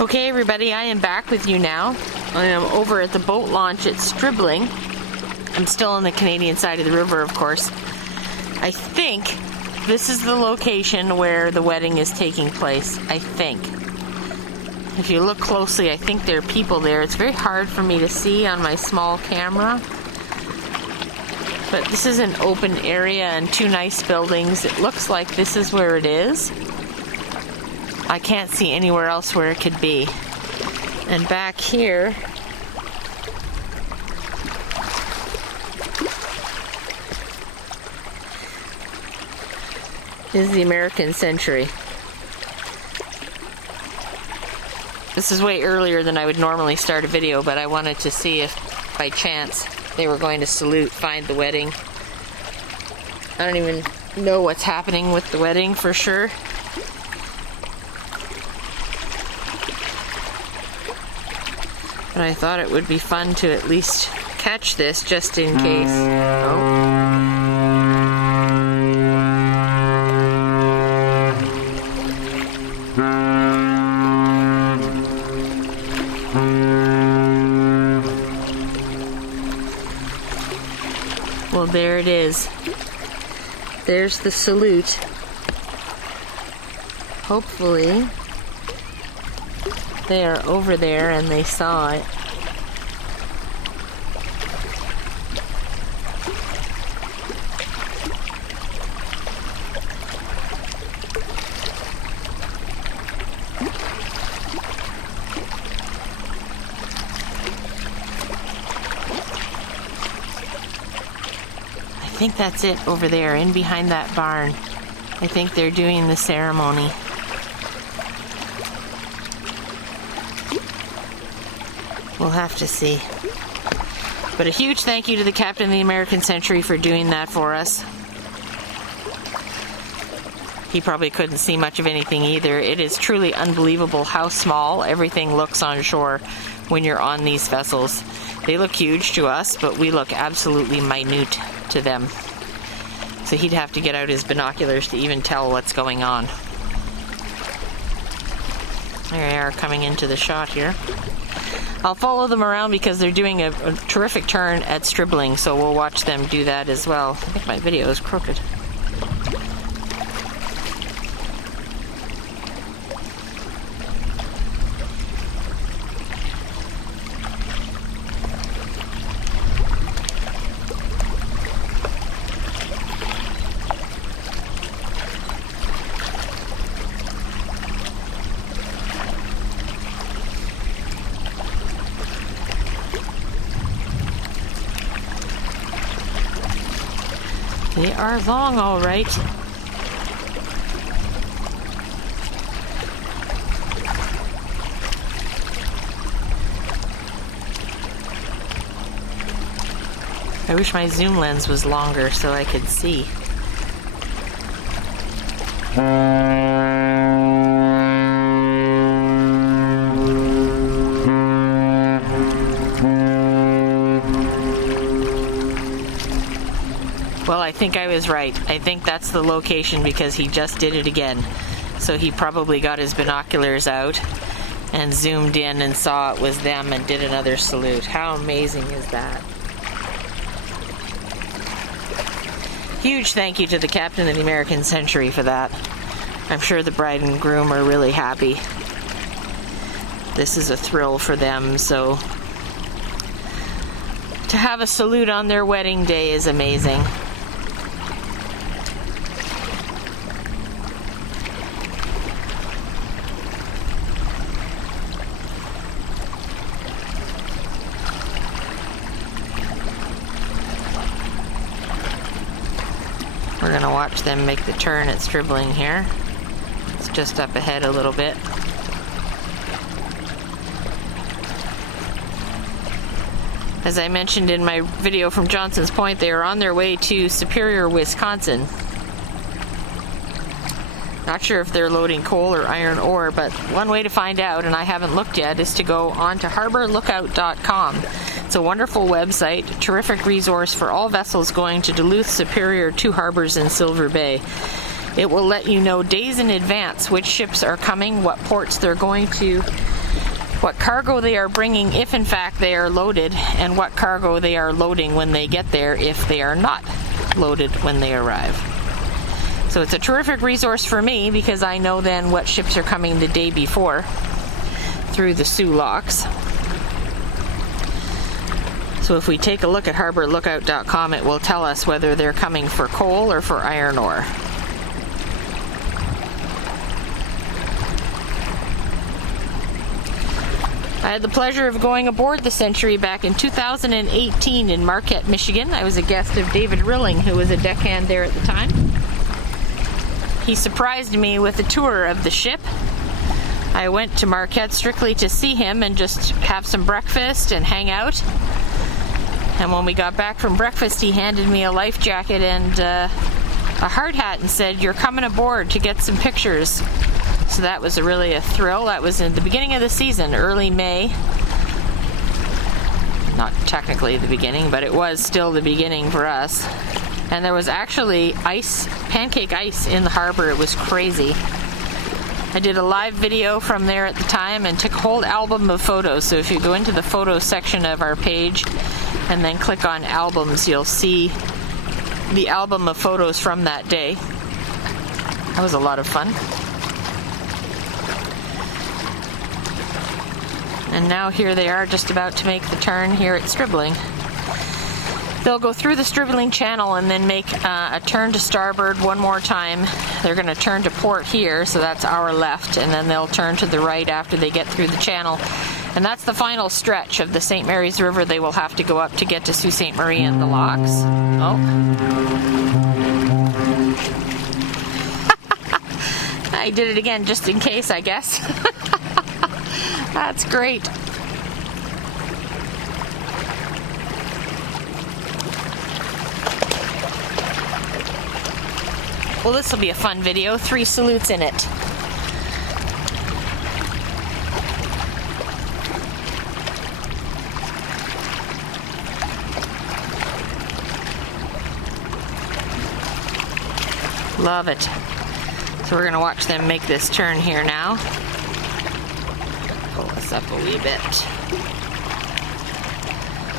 Okay everybody, I am back with you now. I am over at the boat launch at Stribling. I'm still on the Canadian side of the river, of course. I think this is the location where the wedding is taking place, I think. If you look closely, I think there are people there. It's very hard for me to see on my small camera. But this is an open area and two nice buildings. It looks like this is where it is. I can't see anywhere else where it could be. And back here is the American Century. This is way earlier than I would normally start a video, but I wanted to see if by chance they were going to find the wedding. I don't even know what's happening with the wedding for sure. But I thought it would be fun to at least catch this just in case. Well, there it is. There's the salute. Hopefully they are over there and they saw it. I think that's it over there, in behind that barn. I think they're doing the ceremony. We'll have to see. But a huge thank you to the captain of the American Century for doing that for us. He probably couldn't see much of anything either. It is truly unbelievable how small everything looks on shore when you're on these vessels. They look huge to us, but we look absolutely minute to them. So he'd have to get out his binoculars to even tell what's going on. There they are coming into the shot here. I'll follow them around because they're doing a terrific turn at Stribling, so we'll watch them do that as well. I think my video is crooked. They are long, all right. I wish my zoom lens was longer so I could see. Well, I think I was right. I think that's the location because he just did it again. So he probably got his binoculars out and zoomed in and saw it was them and did another salute. How amazing is that? Huge thank you to the captain of the American Century for that. I'm sure the bride and groom are really happy. This is a thrill for them, so to have a salute on their wedding day is amazing. We're going to watch them make the turn at Stribling here. It's just up ahead a little bit. As I mentioned in my video from Johnson's Point, they are on their way to Superior, Wisconsin. Not sure if they're loading coal or iron ore, but one way to find out, and I haven't looked yet, is to go on to harborlookout.com. It's a wonderful website, terrific resource for all vessels going to Duluth, Superior, two harbors in Silver Bay. It will let you know days in advance which ships are coming, what ports they're going to, what cargo they are bringing if in fact they are loaded, and what cargo they are loading when they get there if they are not loaded when they arrive. So it's a terrific resource for me because I know then what ships are coming the day before through the Soo Locks. So if we take a look at harborlookout.com, it will tell us whether they're coming for coal or for iron ore. I had the pleasure of going aboard the Century back in 2018 in Marquette, Michigan. I was a guest of David Rilling, who was a deckhand there at the time. He surprised me with a tour of the ship. I went to Marquette strictly to see him and just have some breakfast and hang out. And when we got back from breakfast, he handed me a life jacket and a hard hat and said, "You're coming aboard to get some pictures." So that was really a thrill. That was in the beginning of the season, early May. Not technically the beginning, but it was still the beginning for us. And there was actually ice, pancake ice in the harbor. It was crazy. I did a live video from there at the time and took a whole album of photos. So if you go into the photo section of our page and then click on albums, you'll see the album of photos from that day. That was a lot of fun. And now here they are just about to make the turn here at Stribling. They'll go through the Stribling Channel and then make a turn to starboard one more time. They're going to turn to port here, so that's our left, and then they'll turn to the right after they get through the channel. And that's the final stretch of the St. Mary's River they will have to go up to get to Sault Ste Marie and the locks. Oh. I did it again just in case, I guess. That's great. Well, this will be a fun video. 3 salutes in it. Love it. So we're going to watch them make this turn here now. Pull this up a wee bit.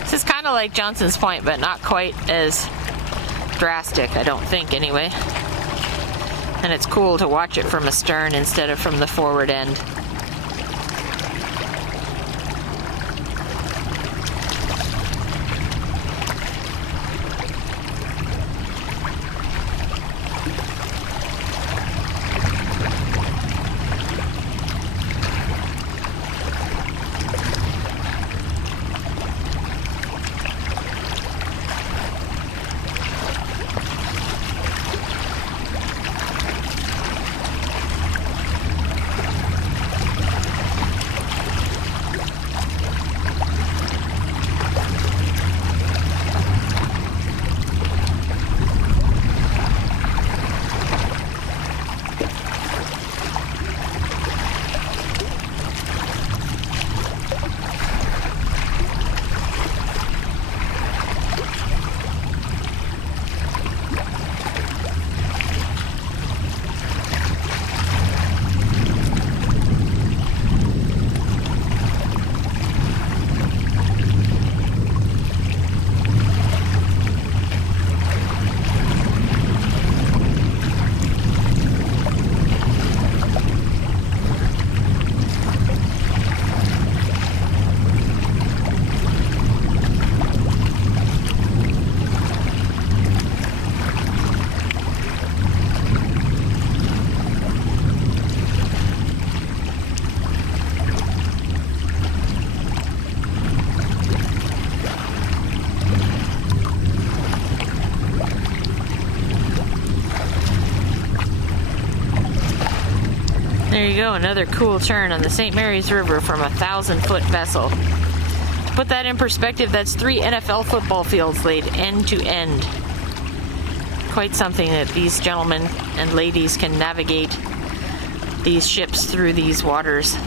This is kind of like Johnson's Point, but not quite as drastic, I don't think, anyway. And it's cool to watch it from astern instead of from the forward end. There you go, another cool turn on the St. Mary's River from a 1,000-foot vessel. To put that in perspective, that's 3 NFL football fields laid end to end. Quite something that these gentlemen and ladies can navigate these ships through these waters.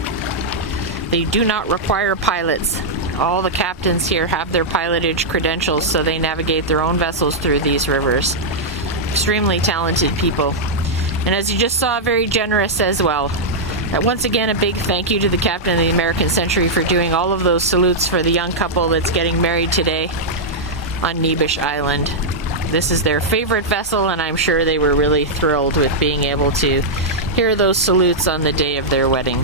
They do not require pilots. All the captains here have their pilotage credentials, so they navigate their own vessels through these rivers. Extremely talented people. And as you just saw, very generous as well. Once again, a big thank you to the captain of the American Century for doing all of those salutes for the young couple that's getting married today on Neebish Island. This is their favorite vessel, and I'm sure they were really thrilled with being able to hear those salutes on the day of their wedding.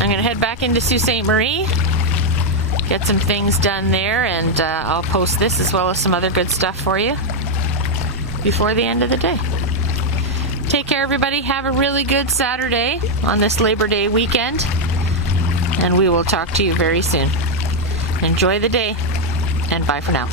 I'm going to head back into Sault Ste. Marie, get some things done there, and I'll post this as well as some other good stuff for you before the end of the day. Take care, everybody. Have a really good Saturday on this Labor Day weekend, and we will talk to you very soon. Enjoy the day, and bye for now.